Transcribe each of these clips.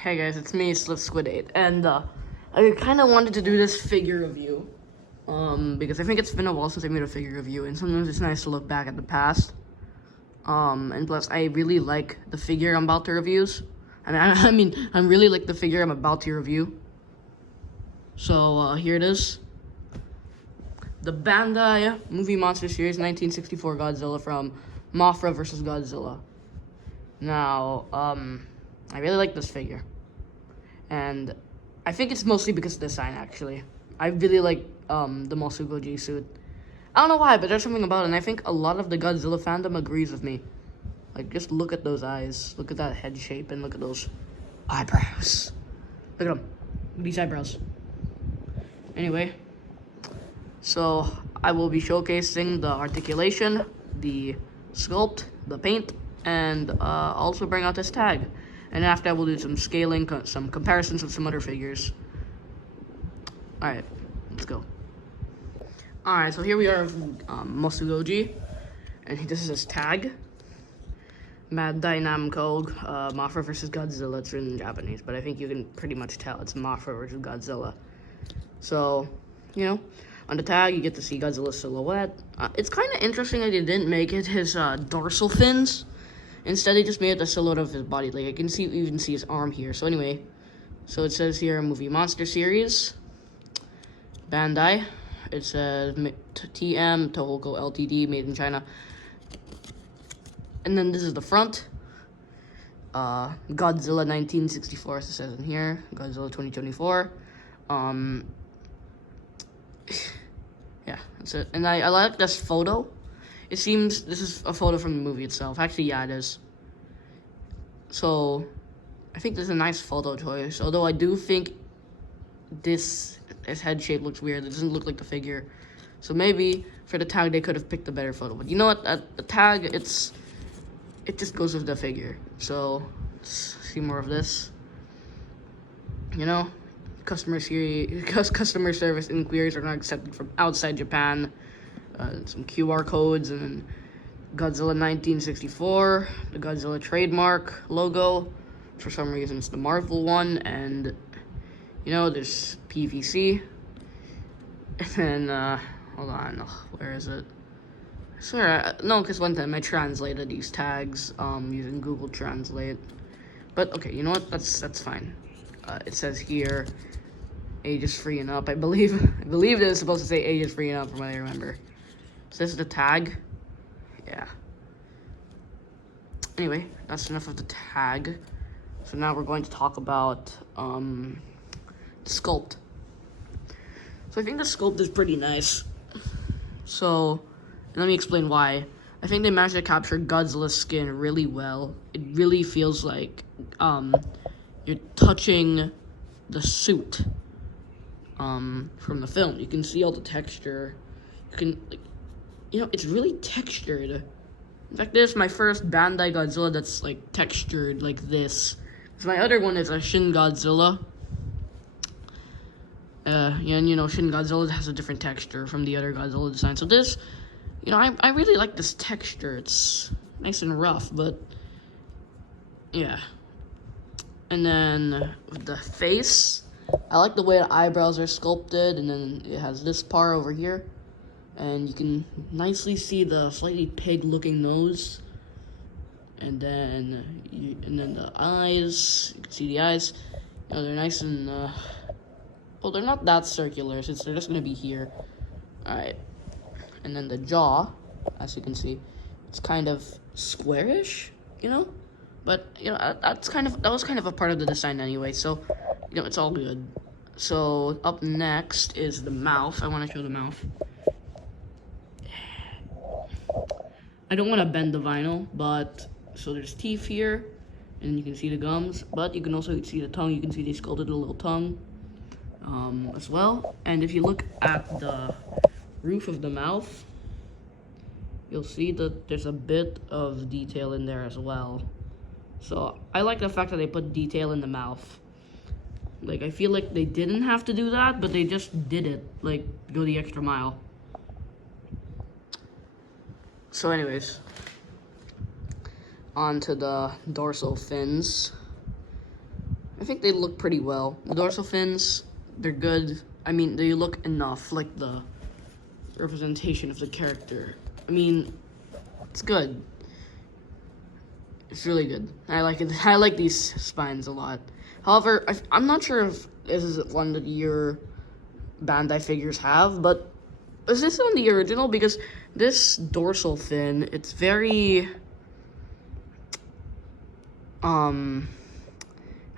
Hey guys, it's me, Squid8, and I kind of wanted to do this figure review, because I think it's been a while since I made a figure review, and sometimes it's nice to look back at the past, and plus I really like the figure I'm about to review, and I really like the figure I'm about to review, so here it is, the Bandai Movie Monster Series 1964 Godzilla from Mothra vs. Godzilla. Now, I really like this figure, and I think it's mostly because of the design, actually. I really like, the MosuGoji suit. I don't know why, but there's something about it, and I think a lot of the Godzilla fandom agrees with me. Like, just look at those eyes, look at that head shape, and look at those eyebrows. Look at them, these eyebrows. Anyway, so I will be showcasing the articulation, the sculpt, the paint, and also bring out this tag. And after I will do some scaling, some comparisons with some other figures. Alright, let's go. Alright, so here we are with MosuGoji, and this is his tag. Bandai Namco, Mothra vs. Godzilla. It's written in Japanese, but I think you can pretty much tell it's Mothra vs. Godzilla. So, you know, on the tag you get to see Godzilla's silhouette. It's kind of interesting that they didn't make it his dorsal fins. Instead, they just made it the silhouette of his body. Like, I can even see his arm here. So anyway, so it says here, Movie Monster Series, Bandai. It says TM, Tohoku Ltd, made in China. And then this is the front. Godzilla 1964, as it says in here. Godzilla 2024. Yeah, that's it. And I like this photo. It seems this is a photo from the movie itself. Actually, yeah, it is. So, I think this is a nice photo choice. Although I do think his head shape looks weird. It doesn't look like the figure. So maybe for the tag they could have picked a better photo. But you know what? The tag, it just goes with the figure. So, let's see more of this. You know, customer service inquiries are not accepted from outside Japan. Some QR codes, and then Godzilla 1964, the Godzilla trademark logo. For some reason, it's the Marvel one, and you know, there's PVC. And then, hold on, where is it? Sorry, no, because one time I translated these tags using Google Translate. But okay, you know what? That's fine. It says here, ages free and up. I believe it is supposed to say ages free and up, from what I remember. So this is the tag. Yeah. Anyway, that's enough of the tag. So now we're going to talk about the sculpt. So I think the sculpt is pretty nice. So let me explain why. I think they managed to capture Godzilla's skin really well. It really feels like you're touching the suit from the film. You can see all the texture. You can, like, you know, it's really textured. In fact, this is my first Bandai Godzilla that's, like, textured like this. So my other one is a Shin Godzilla. Yeah, and, you know, Shin Godzilla has a different texture from the other Godzilla design. So this, you know, I really like this texture. It's nice and rough, but, yeah. And then, with the face, I like the way the eyebrows are sculpted, and then it has this part over here. And you can nicely see the slightly pig-looking nose, and then the eyes. You can see the eyes. You know, they're nice and well, they're not that circular since they're just gonna be here. All right, and then the jaw, as you can see, it's kind of squarish, you know. But you know, that was kind of a part of the design anyway. So you know, it's all good. So up next is the mouth. I want to show the mouth. I don't want to bend the vinyl, but so there's teeth here, and you can see the gums, but you can also see the tongue. You can see they sculpted a little tongue as well. And if you look at the roof of the mouth, you'll see that there's a bit of detail in there as well. So I like the fact that they put detail in the mouth. Like, I feel like they didn't have to do that, but they just did it. Like, go the extra mile. So anyways, on to the dorsal fins. I think they look pretty well. The dorsal fins, they're good. I mean, they look enough, like the representation of the character. I mean, it's good. It's really good. I like it. I like these spines a lot. However, I'm not sure if this is one that your Bandai figures have, but is this on the original? Because this dorsal fin, it's very, how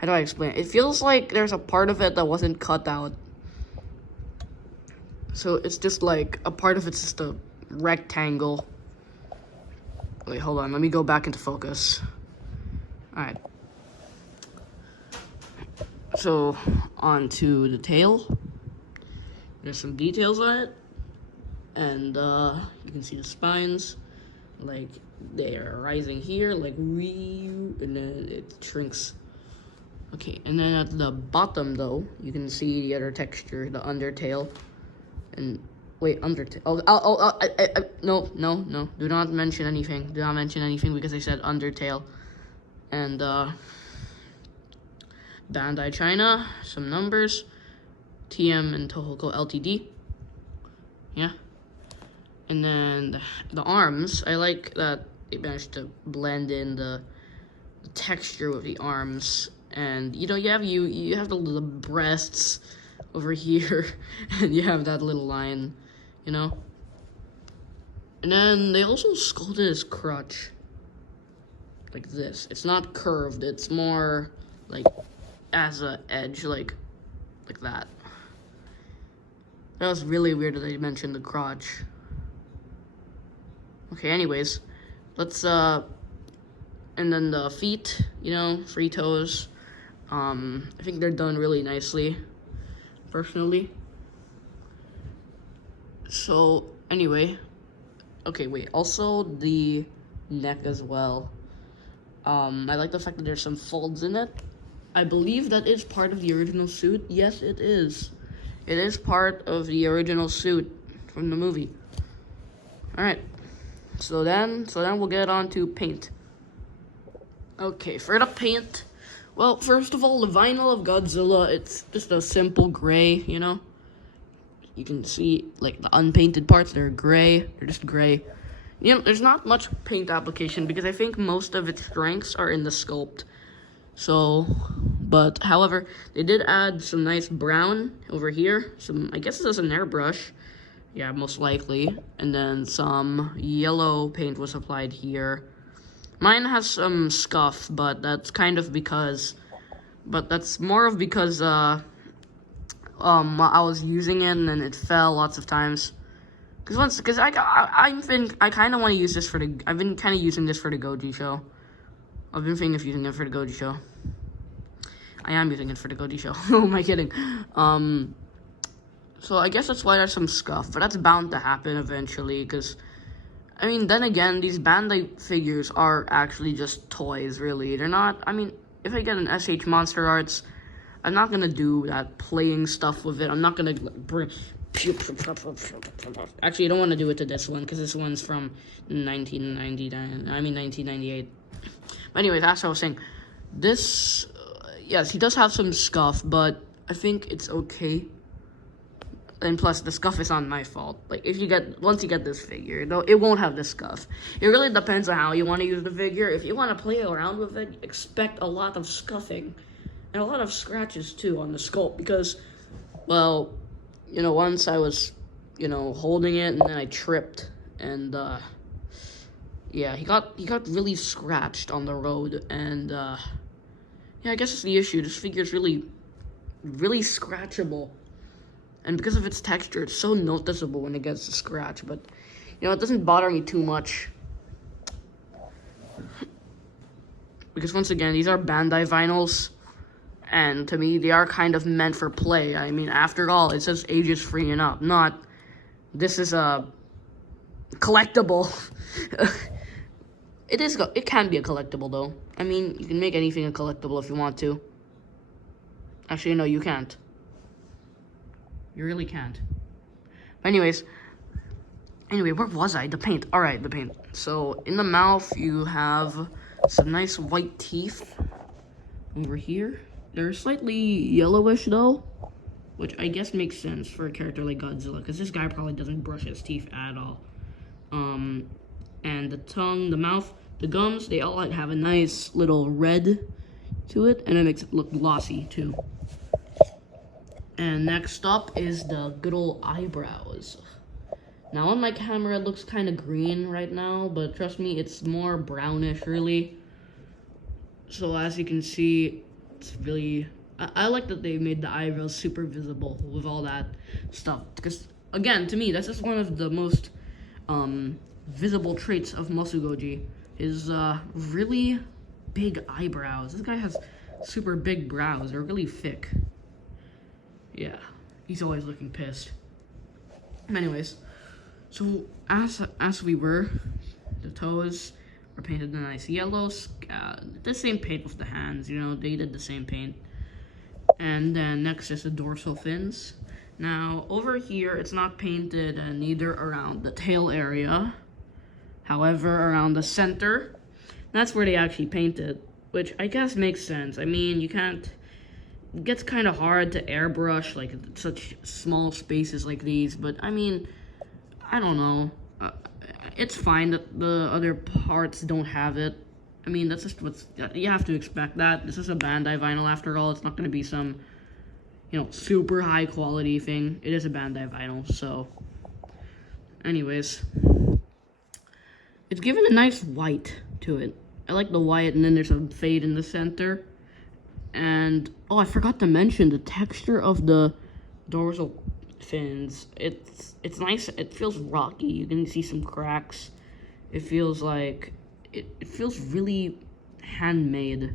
do I explain it? It feels like there's a part of it that wasn't cut out. So it's just like, a part of it's just a rectangle. Wait, hold on, let me go back into focus. Alright. So, on to the tail. There's some details on it. And, you can see the spines. Like, they are rising here, like, and then it shrinks. Okay, and then at the bottom, though, you can see the other texture, the undertail. And, wait, undertail. No. Do not mention anything. Do not mention anything because I said undertail. And, Bandai China, some numbers. TM and Tohoku Ltd. Yeah. And then the arms, I like that it managed to blend in the texture with the arms. And, you know, you have the little breasts over here, and you have that little line, you know? And then they also sculpted his crotch like this. It's not curved, it's more like as a edge, like that. That was really weird that they mentioned the crotch. Okay, anyways, let's, and then the feet, you know, free toes. I think they're done really nicely, personally. So, anyway, okay, wait, also the neck as well. I like the fact that there's some folds in it. I believe that is part of the original suit. Yes, it is. It is part of the original suit from the movie. Alright. So then we'll get on to paint. Okay, for the paint, well, first of all, the vinyl of Godzilla, it's just a simple gray, you know? You can see, like, the unpainted parts, they're gray. They're just gray. You know, there's not much paint application because I think most of its strengths are in the sculpt. So, but, however, they did add some nice brown over here. Some, I guess this is an airbrush. Yeah, most likely. And then some yellow paint was applied here. Mine has some scuff, but that's kind of because, that's more of because, I was using it and then it fell lots of times. Because I kind of want to use this I've been kind of using this for the Goji show. I've been thinking of using it for the Goji show. I am using it for the Goji show. Who am I kidding? So I guess that's why there's some scuff, but that's bound to happen eventually, because, I mean, then again, these Bandai figures are actually just toys, really. They're not, I mean, if I get an SH Monster Arts, I'm not gonna do that playing stuff with it. I'm not gonna bring... Actually, I don't want to do it to this one, because this one's from 1998. But anyways, that's what I was saying. This, yes, he does have some scuff, but I think it's okay. And plus, the scuff is not my fault. Like, once you get this figure, though, it won't have the scuff. It really depends on how you want to use the figure. If you want to play around with it, expect a lot of scuffing. And a lot of scratches, too, on the sculpt. Because, well, you know, once I was, you know, holding it, and then I tripped. And, yeah, he got really scratched on the road. And, yeah, I guess it's the issue. This figure is really, really scratchable. And because of its texture, it's so noticeable when it gets a scratch. But, you know, it doesn't bother me too much. Because, once again, these are Bandai vinyls. And, to me, they are kind of meant for play. I mean, after all, it says ages free and up. Not, this is a collectible. It can be a collectible, though. I mean, you can make anything a collectible if you want to. Actually, no, you can't. You really can't. But anyways, where was I? The paint. Alright, the paint. So, in the mouth, you have some nice white teeth over here. They're slightly yellowish though, which I guess makes sense for a character like Godzilla, because this guy probably doesn't brush his teeth at all. And the tongue, the mouth, the gums, they all have a nice little red to it, and it makes it look glossy too. And next up is the good old eyebrows. Now on my camera it looks kind of green right now, but trust me, it's more brownish really. So as you can see, it's really, I like that they made the eyebrows super visible with all that stuff, because again, to me, that's just one of the most visible traits of MosuGoji, is really big eyebrows. This guy has super big brows, they're really thick. Yeah, he's always looking pissed. Anyways, so as we were, the toes are painted a nice yellow, the same paint with the hands, you know, they did the same paint. And then next is the dorsal fins. Now, over here, it's not painted neither around the tail area. However, around the center, that's where they actually painted, which I guess makes sense. I mean, you can't, it gets kind of hard to airbrush, like, such small spaces like these, but I mean, I don't know. It's fine that the other parts don't have it. I mean, that's just what's, you have to expect that. This is a Bandai vinyl after all. It's not going to be some, you know, super high quality thing. It is a Bandai vinyl, so. Anyways. It's given a nice white to it. I like the white, and then there's a fade in the center. And, oh, I forgot to mention the texture of the dorsal fins. It's nice. It feels rocky. You can see some cracks. It feels like, it feels really handmade,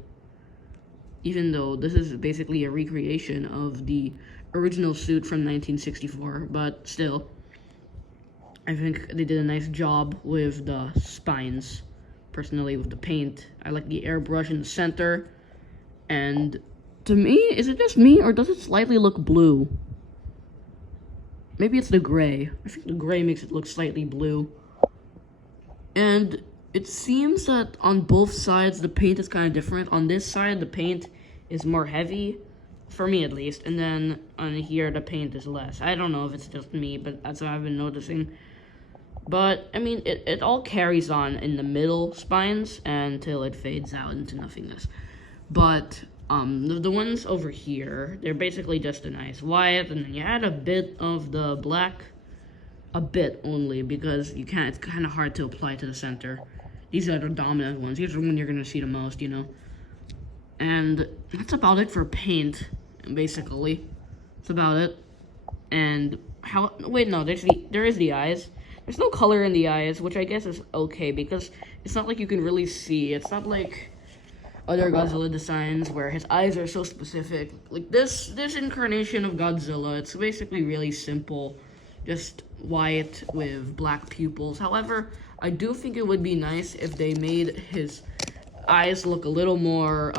even though this is basically a recreation of the original suit from 1964, but still, I think they did a nice job with the spines. Personally, with the paint, I like the airbrush in the center, and to me, is it just me, or does it slightly look blue? Maybe it's the gray. I think the gray makes it look slightly blue. And it seems that on both sides, the paint is kind of different. On this side, the paint is more heavy, for me at least. And then on here, the paint is less. I don't know if it's just me, but that's what I've been noticing. But, I mean, it all carries on in the middle spines until it fades out into nothingness. But, the ones over here, they're basically just a nice white, and then you add a bit of the black. A bit only, because you can't, it's kind of hard to apply to the center. These are the dominant ones. These are the ones you're going to see the most, you know. And that's about it for paint, basically. That's about it. And how, wait, no, there is the eyes. There's no color in the eyes, which I guess is okay, because it's not like you can really see. It's not like other Godzilla designs where his eyes are so specific. Like this incarnation of Godzilla, it's basically really simple. Just white with black pupils. However, I do think it would be nice if they made his eyes look a little more,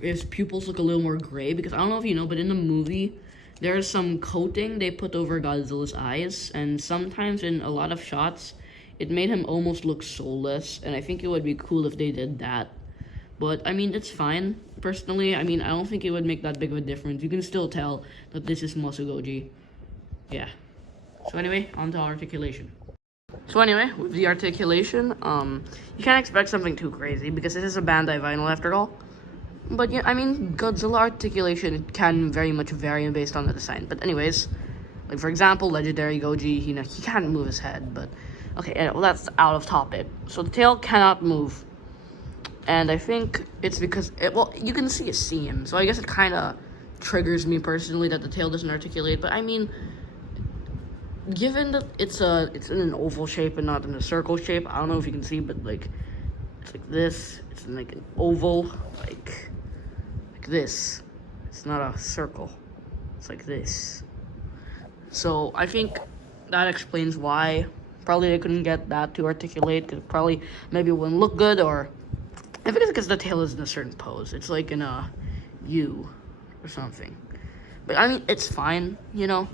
his pupils look a little more gray, because I don't know if you know, but in the movie, there's some coating they put over Godzilla's eyes, and sometimes in a lot of shots, it made him almost look soulless, and I think it would be cool if they did that. But, I mean, it's fine. Personally, I mean, I don't think it would make that big of a difference. You can still tell that this is MosuGoji. Yeah. So anyway, on to articulation. So anyway, with the articulation, you can't expect something too crazy, because this is a Bandai vinyl after all. But yeah, I mean, Godzilla articulation can very much vary based on the design. But anyways, like for example, Legendary Goji, you know, he can't move his head, but okay, well, that's out of topic. So the tail cannot move. And I think it's because, well, you can see a seam, so I guess it kind of triggers me personally that the tail doesn't articulate. But I mean, given that it's in an oval shape and not in a circle shape, I don't know if you can see, but like, it's like this, it's in like an oval, like this. It's not a circle, it's like this. So I think that explains why probably they couldn't get that to articulate, because probably maybe it wouldn't look good, or I think it's because the tail is in a certain pose. It's like in a U or something. But I mean, it's fine, you know.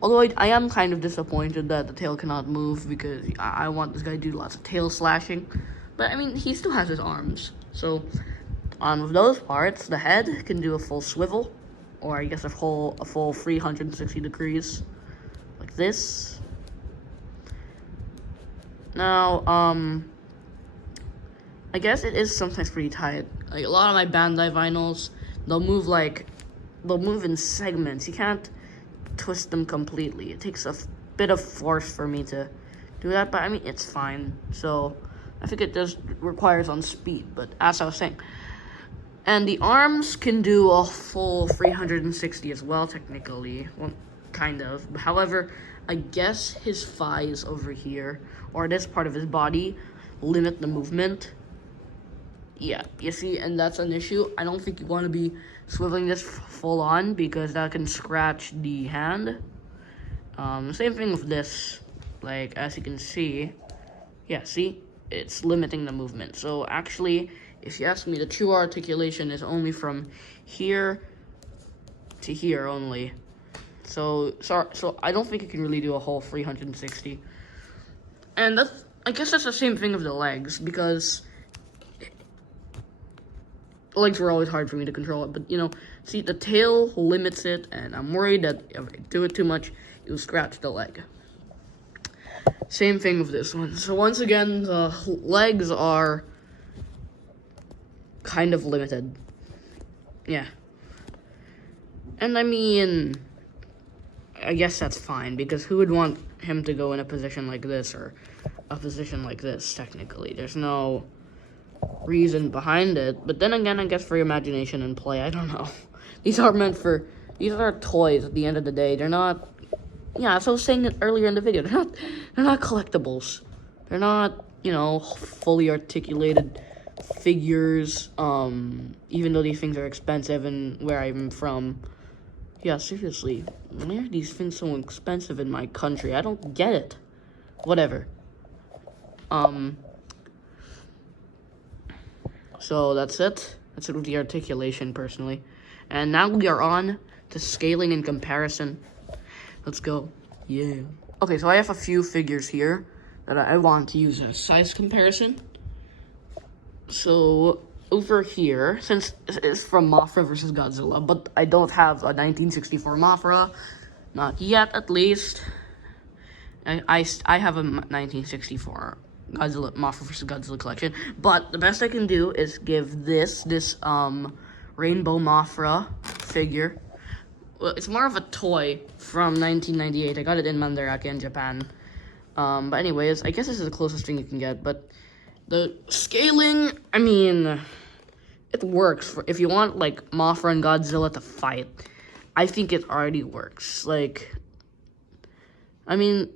Although I am kind of disappointed that the tail cannot move, because I want this guy to do lots of tail slashing. But I mean, he still has his arms. So with those parts, the head can do a full swivel, or I guess a full 360 degrees, like this. Now, I guess it is sometimes pretty tight. Like a lot of my Bandai vinyls, they'll move in segments. You can't twist them completely. It takes a bit of force for me to do that, but I mean, it's fine. So I think it just requires on speed, but as I was saying. And the arms can do a full 360 as well, technically. Well, kind of. However, I guess his thighs over here, or this part of his body, limit the movement. Yeah, you see, and that's an issue. I don't think you want to be swiveling this full on, because that can scratch the hand. Same thing with this. Like, as you can see, yeah, see? It's limiting the movement. So actually, if you ask me, the true articulation is only from here to here only. So I don't think you can really do a whole 360. And I guess that's the same thing with the legs, because legs were always hard for me to control it. But, you know, see, the tail limits it, and I'm worried that if I do it too much, it will scratch the leg. Same thing with this one. So once again, the legs are kind of limited. Yeah. And I mean, I guess that's fine, because who would want him to go in a position like this, or a position like this, technically? There's no reason behind it. But then again, I guess for your imagination and play, I don't know. These are toys at the end of the day. They're not, yeah, as I was saying it earlier in the video, they're not collectibles. They're not, you know, fully articulated figures, even though these things are expensive and where I'm from. Yeah, seriously, why are these things so expensive in my country? I don't get it. Whatever. So that's it. That's it with the articulation, personally. And now we are on to scaling and comparison. Let's go. Yeah. Okay, so I have a few figures here that I want to use as a size comparison. So over here, since it's from Mothra versus Godzilla, but I don't have a 1964 Mothra, not yet at least. I have a 1964 Godzilla Mothra versus Godzilla collection, but the best I can do is give this Rainbow Mothra figure. Well, it's more of a toy from 1998. I got it in Mandarake in Japan. But anyways, I guess this is the closest thing you can get. But the scaling, I mean, it works. If you want, like, Mothra and Godzilla to fight, I think it already works. Like, I mean,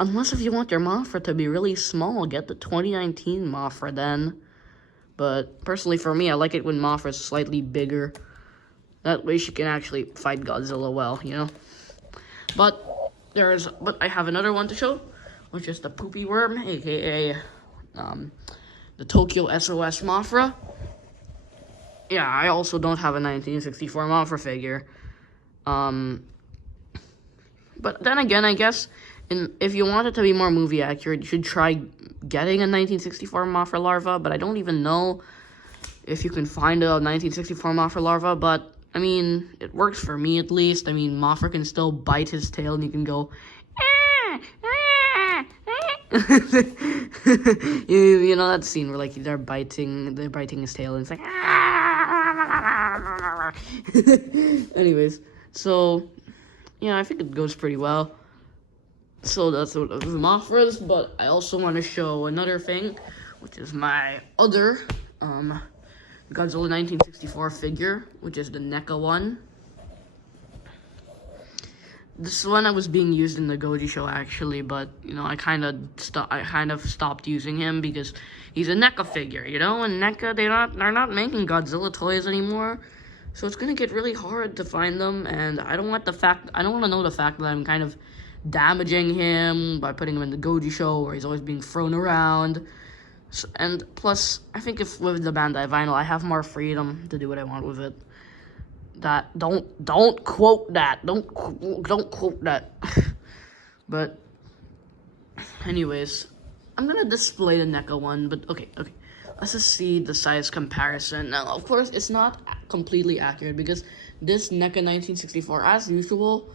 unless if you want your Mothra to be really small, get the 2019 Mothra then. But personally, for me, I like it when Mothra is slightly bigger. That way she can actually fight Godzilla well, you know? But I have another one to show, which is the Poopy Worm, aka the Tokyo SOS Mothra. Yeah, I also don't have a 1964 Mothra figure. But then again, I guess if you want it to be more movie accurate, you should try getting a 1964 Mothra larva, but I don't even know if you can find a 1964 Mothra larva, but I mean, it works for me at least. I mean, Mothra can still bite his tail and you can go, you know that scene where, like, they're biting his tail and it's like, anyways, so, yeah, I think it goes pretty well. So that's what the Mothras, but I also want to show another thing, which is my other, Godzilla 1964 figure, which is the NECA one. This one was being used in the Goji show, actually, but, you know, I kind of stopped using him because he's a NECA figure, you know, and NECA, they're not making Godzilla toys anymore, so it's gonna get really hard to find them, and I don't want to know the fact that I'm kind of damaging him by putting him in the Goji show where he's always being thrown around. So, and plus, I think if with the Bandai vinyl, I have more freedom to do what I want with it. Don't quote that. Don't quote that. But anyways, I'm gonna display the NECA one, but okay. Let's just see the size comparison. Now, of course, it's not completely accurate because this NECA 1964, as usual,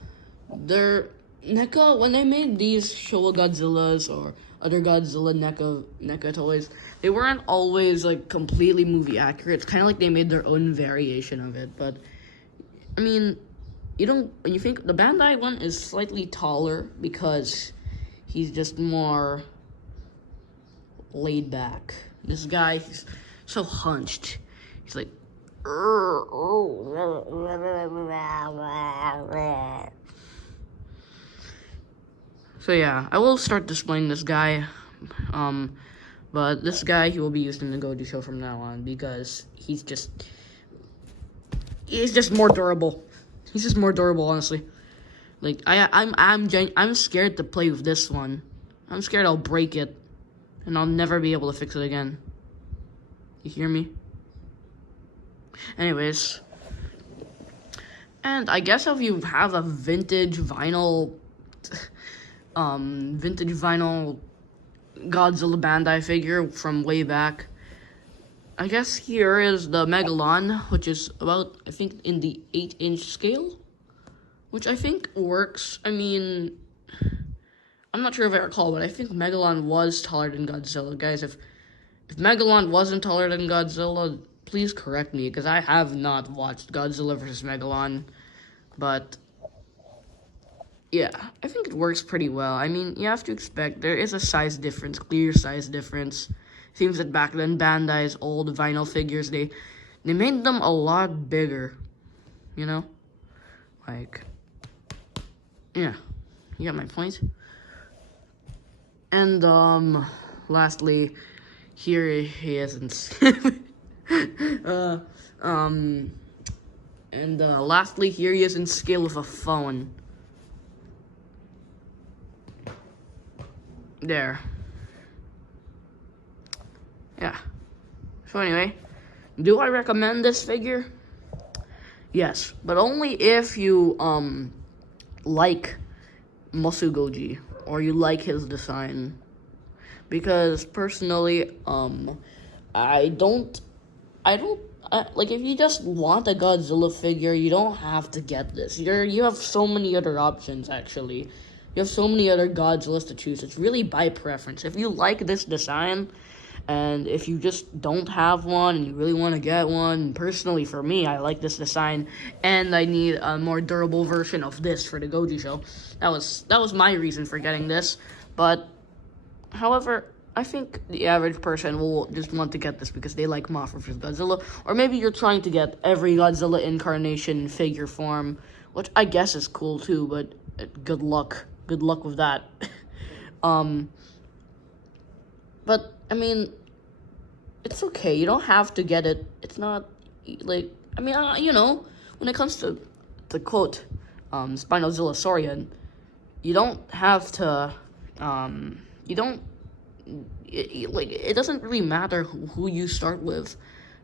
their NECA, when they made these Showa Godzillas or other Godzilla NECA toys, they weren't always like completely movie accurate. It's kind of like they made their own variation of it. But I mean, when you think the Bandai one is slightly taller because he's just more laid back. This guy, he's so hunched. He's like, so yeah, I will start displaying this guy. But this guy, he will be used in the Goji show from now on because he's just more durable. He's just more durable, honestly. Like I'm scared to play with this one. I'm scared I'll break it and I'll never be able to fix it again. You hear me? Anyways, and I guess if you have a vintage vinyl Godzilla Bandai figure from way back, I guess here is the Megalon, which is about, I think, in the 8-inch scale, which I think works. I mean, I'm not sure if I recall, but I think Megalon was taller than Godzilla. Guys, if Megalon wasn't taller than Godzilla, please correct me, because I have not watched Godzilla vs. Megalon, but yeah, I think it works pretty well. I mean, you have to expect, there is a size difference, clear size difference. Seems that back then, Bandai's old vinyl figures, they made them a lot bigger, you know? Like, yeah, you got my point? And, lastly, here he is in lastly, here he is in scale with a phone. There. Yeah. So anyway, do I recommend this figure? Yes, but only if you, like MosuGoji, or you like his design. Because, personally, like, if you just want a Godzilla figure, you don't have to get this. You have so many other options, actually. You have so many other Godzillas to choose. It's really by preference. If you like this design, and if you just don't have one, and you really want to get one, personally, for me, I like this design, and I need a more durable version of this for the Goji show. That was my reason for getting this. But, however, I think the average person will just want to get this because they like Mothra vs. Godzilla. Or maybe you're trying to get every Godzilla incarnation figure form, which I guess is cool too, but good luck. Good luck with that. But, I mean, it's okay. You don't have to get it. It's not, like, I mean, you know, when it comes to quote, Spinozilla Saurian, you don't have to, it doesn't really matter who you start with.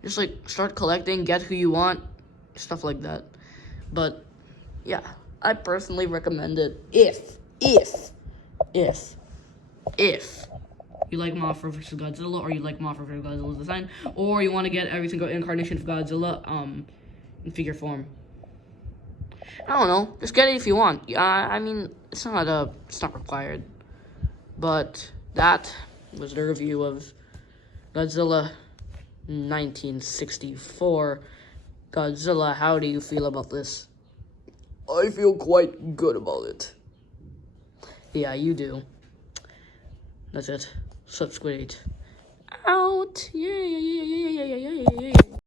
Just, like, start collecting, get who you want, stuff like that. But, yeah, I personally recommend it if you like Mothra vs. Godzilla, or you like Mothra vs. Godzilla's design, or you want to get every single incarnation of Godzilla, in figure form. I don't know, just get it if you want. I mean, it's not required. But that was the review of Godzilla 1964. Godzilla, how do you feel about this? I feel quite good about it. Yeah, you do. That's it. Subscribe. Out. Yeah.